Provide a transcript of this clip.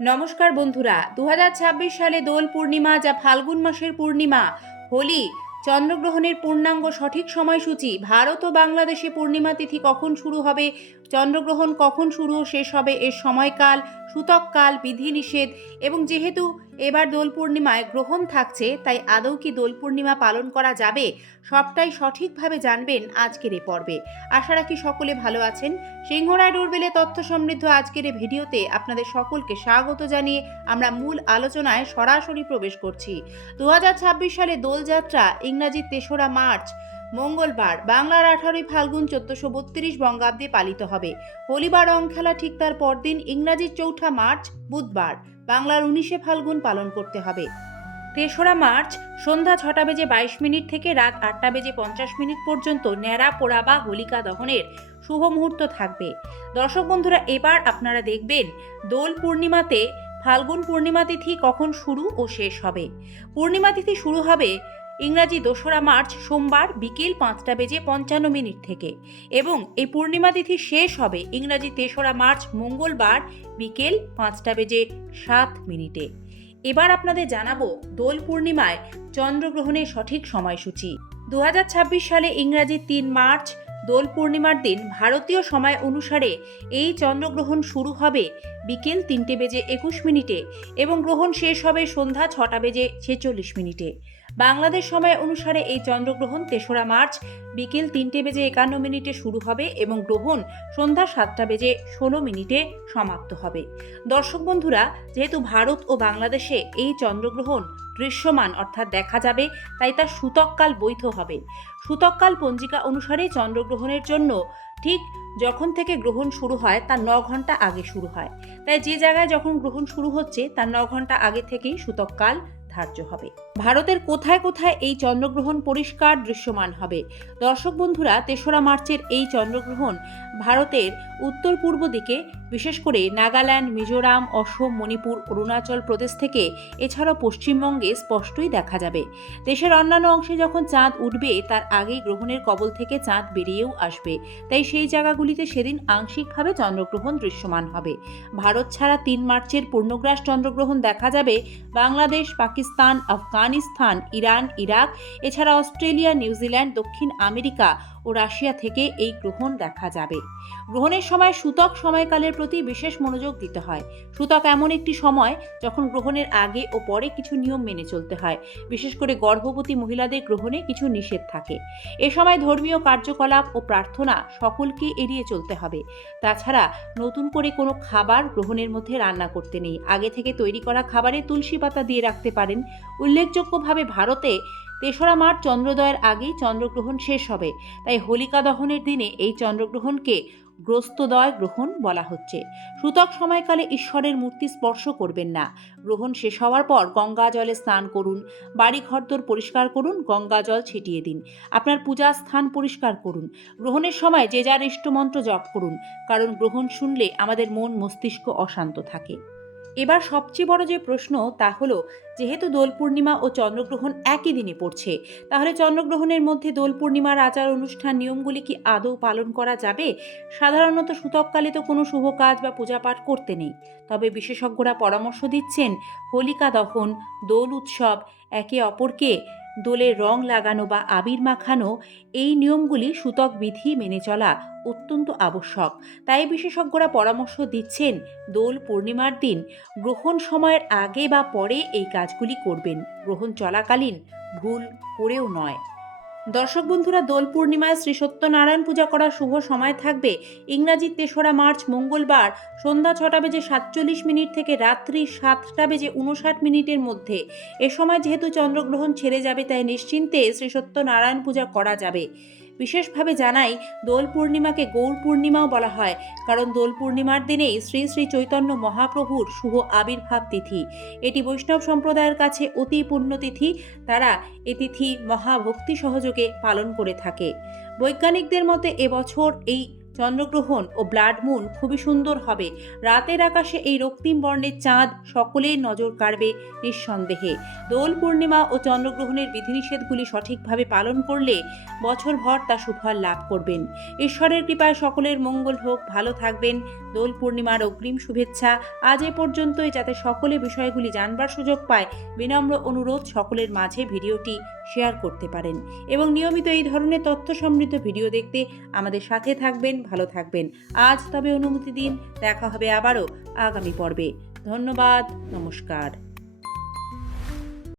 নমস্কার বন্ধুরা, 2026 সালে দোল পূর্ণিমা যা ফাল্গুন মাসের পূর্ণিমা, হোলি, চন্দ্রগ্রহণের পূর্ণাঙ্গ সঠিক সময়সূচি, ভারত ও বাংলাদেশে পূর্ণিমা তিথি কখন শুরু হবে, চন্দ্রগ্রহণ কখন শুরু ও শেষ হবে, এর সময়কাল, সূতককাল, বিধিনিষেধ এবং যেহেতু এবার দোল পূর্ণিমায় গ্রহণ থাকছে তাই আদৌ কি দোল পূর্ণিমা পালন করা যাবে, সবটাই সঠিকভাবে জানবেন আজকের এই পর্বে। আশা রাখি সকলে ভালো আছেন। সিংহরায় ডোরবেলে তথ্য সমৃদ্ধ আজকের এই ভিডিওতে আপনাদের সকলকে স্বাগত জানিয়ে আমরা মূল আলোচনায় সরাসরি প্রবেশ করছি। 2026 সালে দোলযাত্রা ইংরাজি 3রা মার্চ মঙ্গলবার, বাংলার 18ই ফাল্গুন 1432 বঙ্গাব্দে পালিত হবে। হোলি বা রং খেলা ঠিক তার পরদিন ইংরাজি 4ঠা মার্চ বুধবার, বাংলার 19শে ফাল্গুন পালন করতে হবে। 3রা মার্চ সন্ধ্যা 6:22 থেকে রাত 8:50 পর্যন্ত ন্যাড়া পোড়া বা হোলিকা দহনের শুভ মুহূর্ত থাকবে। দর্শক বন্ধুরা, এবার আপনারা দেখবেন দোল পূর্ণিমাতে ফাল্গুন পূর্ণিমা তিথি কখন শুরু ও শেষ হবে। পূর্ণিমা তিথি শুরু হবে ইংরাজি 2রা মার্চ সোমবার বিকেল 5:55 থেকে এবং এই পূর্ণিমা তিথি শেষ হবে ইংরাজি 3রা মার্চ মঙ্গলবার বিকেল 5:07। এবার আপনাদের জানাবো দোল পূর্ণিমায় চন্দ্রগ্রহণের সঠিক সময়সূচি। 2026 সালে ইংরাজি 3 মার্চ দোল পূর্ণিমার দিন ভারতীয় সময় অনুসারে এই চন্দ্রগ্রহণ শুরু হবে বিকেল 3:21 এবং গ্রহণ শেষ হবে সন্ধ্যা 6:46। বাংলাদেশ সময় অনুসারে এই চন্দ্রগ্রহণ 3রা মার্চ বিকেল 3:51 শুরু হবে এবং গ্রহণ সন্ধ্যা 7:16 সমাপ্ত হবে। দর্শক বন্ধুরা, যেহেতু ভারত ও বাংলাদেশে এই চন্দ্রগ্রহণ দৃশ্যমান অর্থাৎ দেখা যাবে, তাই তার সূতককাল বৈধ হবে। সূতককাল পঞ্জিকা অনুসারে চন্দ্রগ্রহণের জন্য ঠিক যখন থেকে গ্রহণ শুরু হয় তার 9 ঘন্টা আগে শুরু হয়, তাই যে জায়গায় যখন গ্রহণ শুরু হচ্ছে তার 9 ঘন্টা আগে থেকেই সূতককাল ধার্য হবে। ভারতের কোথায় কোথায় এই চন্দ্রগ্রহণ পরিষ্কার দৃশ্যমান হবে? দর্শক বন্ধুরা, 3রা মার্চের এই চন্দ্রগ্রহণ ভারতের উত্তর পূর্ব দিকে, বিশেষ করে নাগাল্যান্ড, মিজোরাম, অসম, মণিপুর, অরুণাচল প্রদেশ থেকে এছাড়াও পশ্চিমবঙ্গে স্পষ্টই দেখা যাবে। দেশের অন্যান্য অংশে যখন চাঁদ উঠবে তার আগেই গ্রহণের কবল থেকে চাঁদ বেরিয়েও আসবে, তাই সেই জায়গাগুলিতে সেদিন আংশিকভাবে চন্দ্রগ্রহণ দৃশ্যমান হবে। ভারত ছাড়া 3 মার্চের পূর্ণগ্রাস চন্দ্রগ্রহণ দেখা যাবে বাংলাদেশ, পাকিস্তান, আফগানিস্তান, ইরান, ইরাক, এছাড়া অস্ট্রেলিয়া, নিউজিল্যান্ড, দক্ষিণ আমেরিকা ও রাশিয়া থেকে এই গ্রহণ দেখা যাবে। গ্রহণের সময় সূতক সময়কালের প্রতি বিশেষ মনোযোগ দিতে হয়। সূতক এমন একটি সময় যখন গ্রহণের আগে ও পরে কিছু নিয়ম মেনে চলতে হয়। বিশেষ করে গর্ভবতী মহিলাদের গ্রহণে কিছু নিষেধ থাকে। এ সময় ধর্মীয় কার্যকলাপ ও প্রার্থনা সকলকে এড়িয়ে চলতে হবে। তাছাড়া নতুন করে কোনো খাবার গ্রহণের মধ্যে রান্না করতে নেই। আগে থেকে তৈরি করা খাবারে তুলসী পাতা দিয়ে রাখতে পারেন। উল্লেখযোগ্যভাবে ভারতে 3রা মার্চ চন্দ্রোদয়ের আগেই চন্দ্রগ্রহণ শেষ হবে, তাই হোলিকা দহনের দিনে এই চন্দ্রগ্রহণকে গ্রস্তদয় গ্রহণ বলা হচ্ছে। সূতক সময়কালে ঈশ্বরের মূর্তি স্পর্শ করবেন না। গ্রহণ শেষ হওয়ার পর গঙ্গা জলে স্নান করুন, বাড়ি ঘরদোর পরিষ্কার করুন, গঙ্গা জল ছিটিয়ে দিন, আপনার পূজা স্থান পরিষ্কার করুন। গ্রহণের সময় যে যার ইষ্টমন্ত্র জপ করুন, কারণ গ্রহণ শুনলে আমাদের মন মস্তিষ্ক অশান্ত থাকে। এবার সবচেয়ে বড় যে প্রশ্ন তা হলো, যেহেতু দোল পূর্ণিমা ও চন্দ্রগ্রহণ একই দিনে পড়ছে, তাহলে চন্দ্রগ্রহণের মধ্যে দোল পূর্ণিমার আচার অনুষ্ঠান নিয়মগুলি কি আদৌ পালন করা যাবে? সাধারণত সূতককালে তো কোনো শুভ কাজ বা পূজাপাঠ করতে নেই, তবে বিশেষজ্ঞরা পরামর্শ দিচ্ছেন হোলিকা দহন, দোল উৎসব, একে অপরকে দোলের রং লাগানো বা আবির মাখানো, এই নিয়মগুলি সূতক বিধি মেনে চলা অত্যন্ত আবশ্যক। তাই বিশেষজ্ঞরা পরামর্শ দিচ্ছেন দোল পূর্ণিমার দিন গ্রহণ সময়ের আগে বা পরে এই কাজগুলি করবেন, গ্রহণ চলাকালীন ভুল করেও নয়। দর্শক বন্ধুরা, দোল পূর্ণিমায় শ্রী সত্যনারায়ণ পূজা করার শুভ সময় থাকবে ইংরাজি 3রা মার্চ মঙ্গলবার সন্ধ্যা 6:47 থেকে রাত্রি 7:59 মধ্যে। এ সময় যেহেতু চন্দ্রগ্রহণ ছেড়ে যাবে তাই নিশ্চিন্তে শ্রী সত্যনারায়ণ পূজা করা যাবে। বিশেষভাবে জানাই, দোল পূর্ণিমাকে গৌর পূর্ণিমাও বলা হয়, কারণ দোল পূর্ণিমার দিনেই শ্রী শ্রী চৈতন্য মহাপ্রভুর শুভ আবির্ভাব তিথি। এটি বৈষ্ণব সম্প্রদায়ের কাছে অতি পুণ্যতিথি। তারা এ তিথি মহাভক্তি সহযোগে পালন করে থাকে। বৈজ্ঞানিকদের মতে এবছর এই চন্দ্রগ্রহণ ও ব্লাড মুন খুবই সুন্দর হবে। রাতের আকাশে এই রক্তিম বর্ণের চাঁদ সকলের নজর কাড়বে নিঃসন্দেহে। দোল পূর্ণিমা ও চন্দ্রগ্রহণের বিধিনিষেধগুলি সঠিকভাবে পালন করলে বছরভর তা সুফল লাভ করবেন। ঈশ্বরের কৃপায় সকলের মঙ্গল হোক, ভালো থাকবেন। দোল পূর্ণিমার অগ্রিম শুভেচ্ছা। আজ এ পর্যন্তই। যাতে সকলে বিষয়গুলি জানবার সুযোগ পায়, বিনম্র অনুরোধ সকলের মাঝে ভিডিওটি শেয়ার করতে পারেন এবং নিয়মিত এই ধরনের তথ্য সমৃদ্ধ ভিডিও দেখতে আমাদের সাথে থাকবেন। ভালো থাকবেন। আজ তবে অনুমতি দিন। দেখা হবে আবারও আগামী পর্বে। ধন্যবাদ। নমস্কার।